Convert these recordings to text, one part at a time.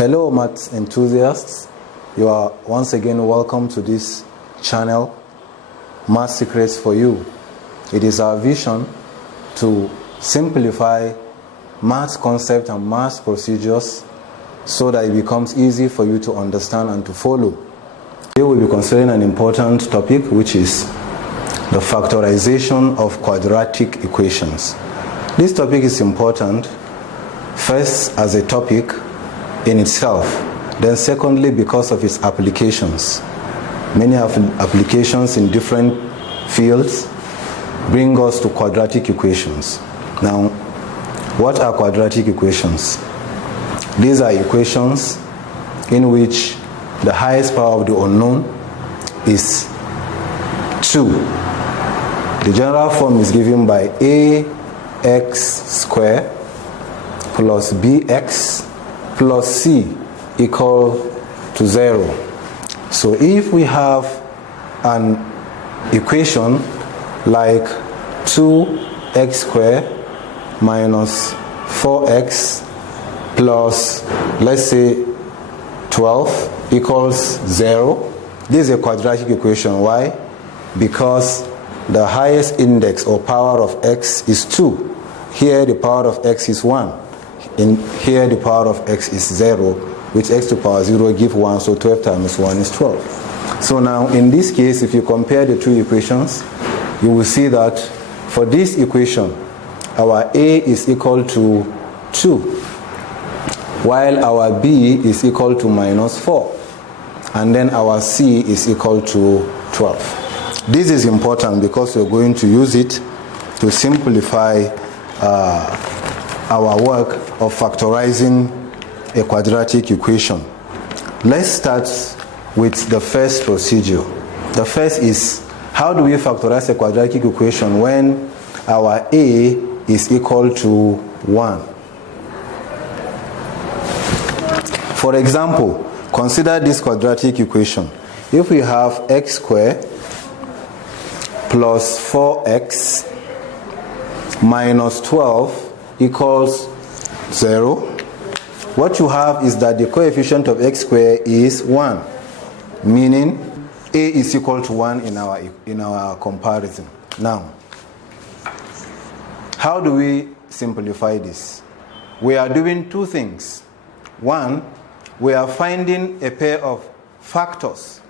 Hello maths enthusiasts, you are once again welcome to this channel, Math Secrets for You. It is our vision to simplify math concepts and math procedures so that it becomes easy for you to understand and to follow. Today we'll be considering an important topic, which is the factorization of quadratic equations. This topic is important, first as a topic in itself, then secondly because of its applications. Many have applications in different fields bring us to quadratic equations. Now, what are quadratic equations? These are equations in which the highest power of the unknown is 2. The general form is given by ax squared plus bx plus c equal to 0. So if we have an equation like 2x squared minus 4x plus, let's say, 12 equals 0, this is a quadratic equation. Why? Because the highest index or power of x is 2. Here the power of x is 1. Here the power of x is 0, which x to the power 0 give 1, so 12 times 1 is 12. So now in this case, if you compare the two equations, you will see that for this equation, our a is equal to 2, while our b is equal to minus 4, and then our c is equal to 12. This is important because we're going to use it to simplify our work of factorizing a quadratic equation. Let's start with the first procedure. The first is, how do we factorize a quadratic equation when our a is equal to 1? For example, consider this quadratic equation. If we have x squared plus 4x minus 12 equals 0, what you have is that the coefficient of x squared is 1, meaning a is equal to 1 in our comparison. Now, how do we simplify this? We are doing two things. One, we are finding a pair of factors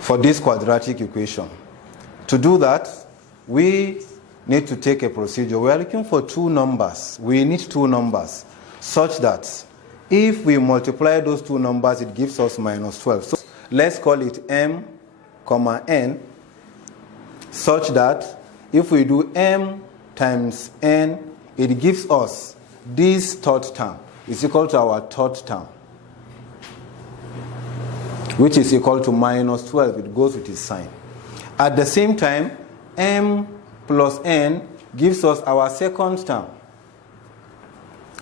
for this quadratic equation. To do that, we need to take a procedure. We are looking for two numbers. We need two numbers such that if we multiply those two numbers, it gives us minus 12. So let's call it m, n, such that if we do m times n, it gives us this third term. It's equal to our third term, which is equal to minus 12. It goes with its sign. At the same time, m plus n gives us our second term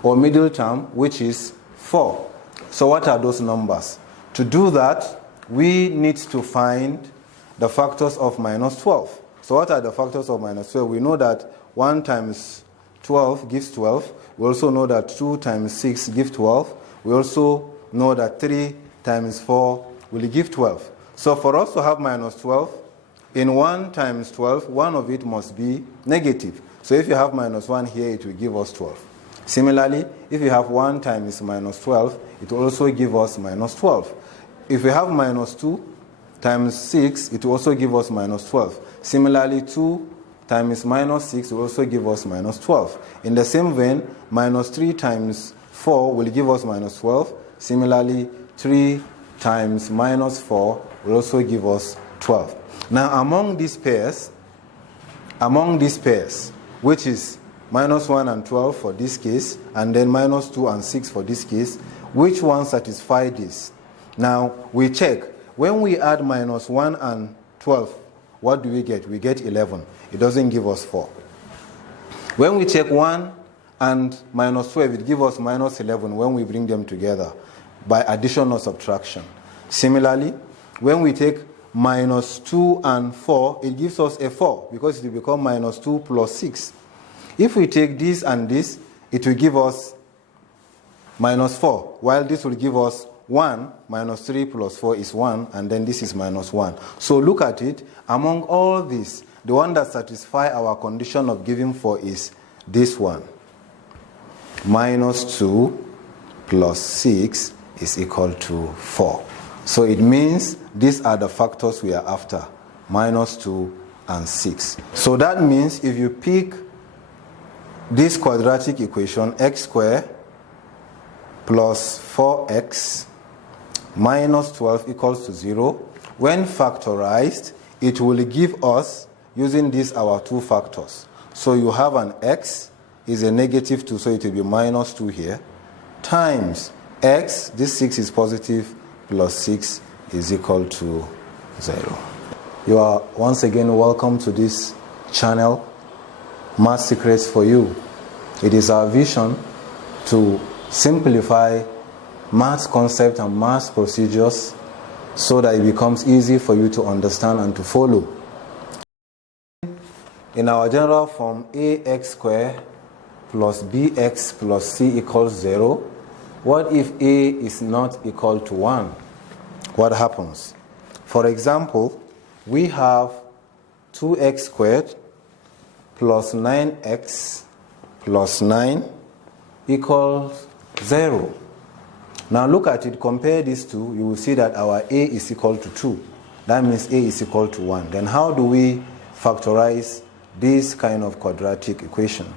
or middle term, which is 4. So what are those numbers? To do that, we need to find the factors of minus 12. So what are the factors of minus 12? We know that 1 times 12 gives 12. We also know that 2 times 6 gives 12. We also know that 3 times 4 will give 12. So for us to have minus 12, in 1 times 12, one of it must be negative. So if you have minus 1 here, it will give us 12. Similarly, if you have 1 times minus 12, it will also give us minus 12. If we have minus 2 times 6, it will also give us minus 12. Similarly, 2 times minus 6 will also give us minus 12. In the same vein, minus 3 times 4 will give us minus 12. Similarly, 3 times minus 4 will also give us 12. Now, among these pairs, which is minus 1 and 12 for this case, and then minus 2 and 6 for this case, which one satisfies this? Now, we check. When we add minus 1 and 12, what do we get? We get 11. It doesn't give us 4. When we check 1 and minus 12, it gives us minus 11 when we bring them together by addition or subtraction. Similarly, when we take minus 2 and 4, it gives us a 4 because it will become minus 2 plus 6. If we take this and this, it will give us minus 4, while this will give us 1 minus 3 plus 4 is 1, and then this is minus 1. So look at it. Among all these, the one that satisfies our condition of giving 4 is this one. Minus 2 plus 6 is equal to 4. So it means these are the factors we are after, minus 2 and 6. So that means if you pick this quadratic equation, x squared plus 4x minus 12 equals to 0, when factorized, it will give us, using these our two factors. So you have an x is a negative 2, so it will be minus 2 here, times x, this 6 is positive, plus 6 is equal to 0. You are once again welcome to this channel, Math Secrets for You. It is our vision to simplify math concepts and math procedures so that it becomes easy for you to understand and to follow. In our general form, ax squared plus bx plus c equals 0. What if a is not equal to 1? What happens? For example, we have 2x squared plus 9x plus 9 equals 0. Now look at it, compare these two, you will see that our a is equal to 2. That means a is equal to 1. Then how do we factorize this kind of quadratic equation?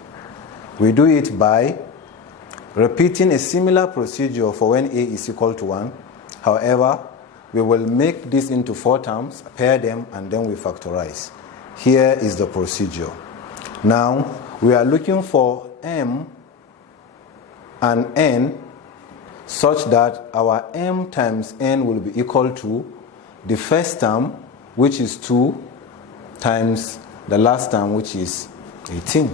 We do it by repeating a similar procedure for when a is equal to 1. However, we will make this into 4 terms, pair them, and then we factorize. Here is the procedure. Now, we are looking for m and n such that our m times n will be equal to the first term, which is 2, times the last term, which is 18.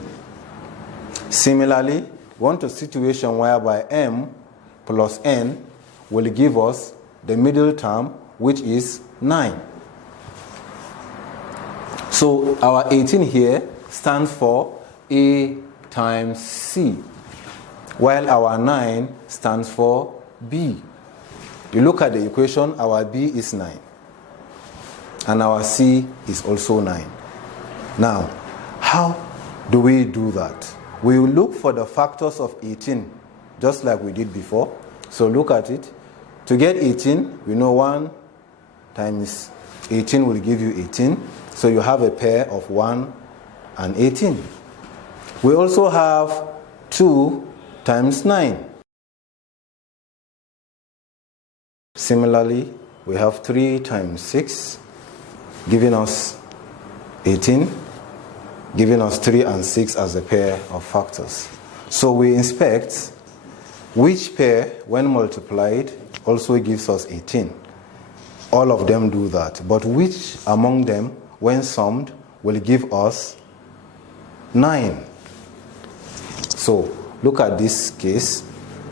Similarly, we want a situation whereby m plus n will give us the middle term, which is 9. So our 18 here stands for a times c, while our 9 stands for b. You look at the equation, our b is 9, and our c is also 9. Now, how do we do that? We will look for the factors of 18, just like we did before. So look at it. To get 18, we know 1 times 18 will give you 18. So you have a pair of 1 and 18. We also have 2 times 9. Similarly, we have 3 times 6, giving us 18, giving us 3 and 6 as a pair of factors. So we inspect which pair, when multiplied, also gives us 18. All of them do that. But which among them, when summed, will give us 9? So look at this case.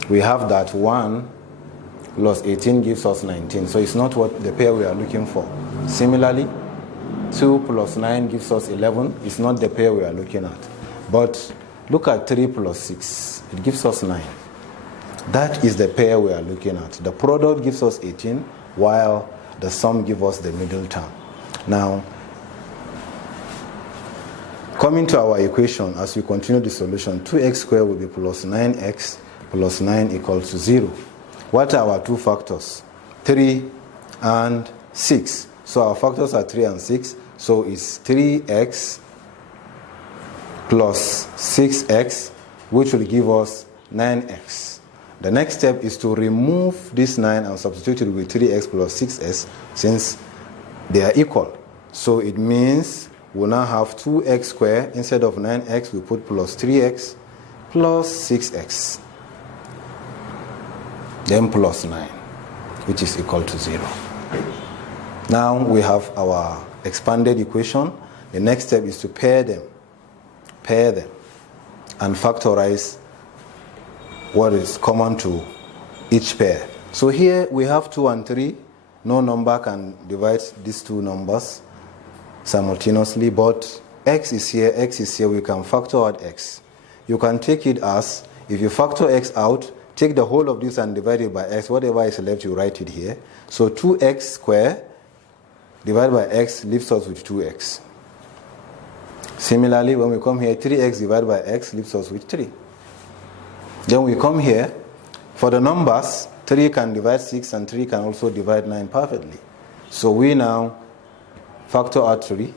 We have that 1 plus 18 gives us 19. So it's not what the pair we are looking for. Similarly, 2 plus 9 gives us 11. It's not the pair we are looking at. But look at 3 plus 6. It gives us 9. That is the pair we are looking at. The product gives us 18, while the sum gives us the middle term. Now, coming to our equation, as we continue the solution, 2x squared will be plus 9x plus 9 equals to 0. What are our two factors? 3 and 6. So our factors are 3 and 6. So it's 3x plus 6x, which will give us 9x. The next step is to remove this 9 and substitute it with 3x plus 6s, since they are equal. So it means we now have 2x squared. Instead of 9x, we put plus 3x plus 6x. Then plus 9, which is equal to 0. Now we have our expanded equation. The next step is to pair them, and factorize what is common to each pair. So here we have 2 and 3. No number can divide these two numbers simultaneously, but x is here, we can factor out x. You can take it as, if you factor x out, take the whole of this and divide it by x. Whatever is left, you write it here. So 2x squared divided by x leaves us with 2x. Similarly, when we come here, 3x divided by x leaves us with 3. Then we come here, for the numbers, 3 can divide 6 and 3 can also divide 9 perfectly. So we now factor out 3.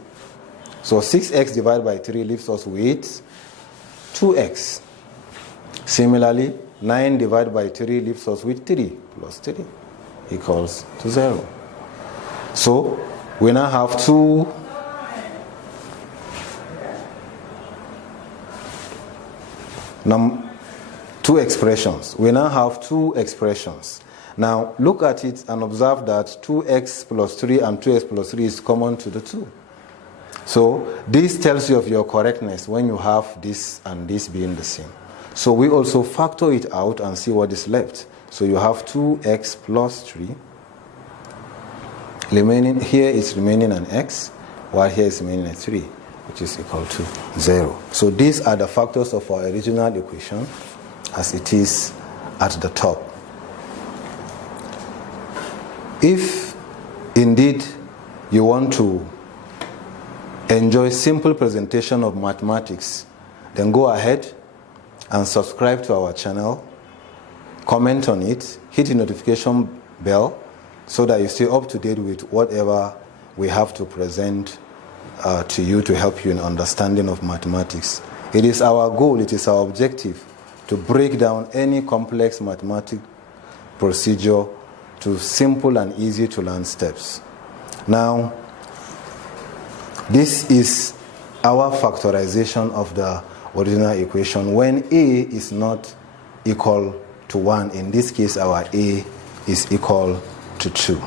So 6x divided by 3 leaves us with 2x. Similarly, 9 divided by 3 leaves us with 3 plus 3 equals to 0. So we now have two expressions. We now have two expressions. Now look at it and observe that 2x plus 3 and 2x plus 3 is common to the 2. So this tells you of your correctness when you have this and this being the same. So we also factor it out and see what is left. So you have 2x plus 3. Remaining here is remaining an x, while here is remaining a 3, which is equal to 0. So these are the factors of our original equation as it is at the top. If indeed you want to enjoy simple presentation of mathematics, then go ahead and subscribe to our channel, comment on it, hit the notification bell so that you stay up to date with whatever we have to present to you to help you in understanding of mathematics. It is our goal, it is our objective to break down any complex mathematical procedure to simple and easy to learn steps. Now, this is our factorization of the original equation when a is not equal to 1. In this case, our a is equal to 2.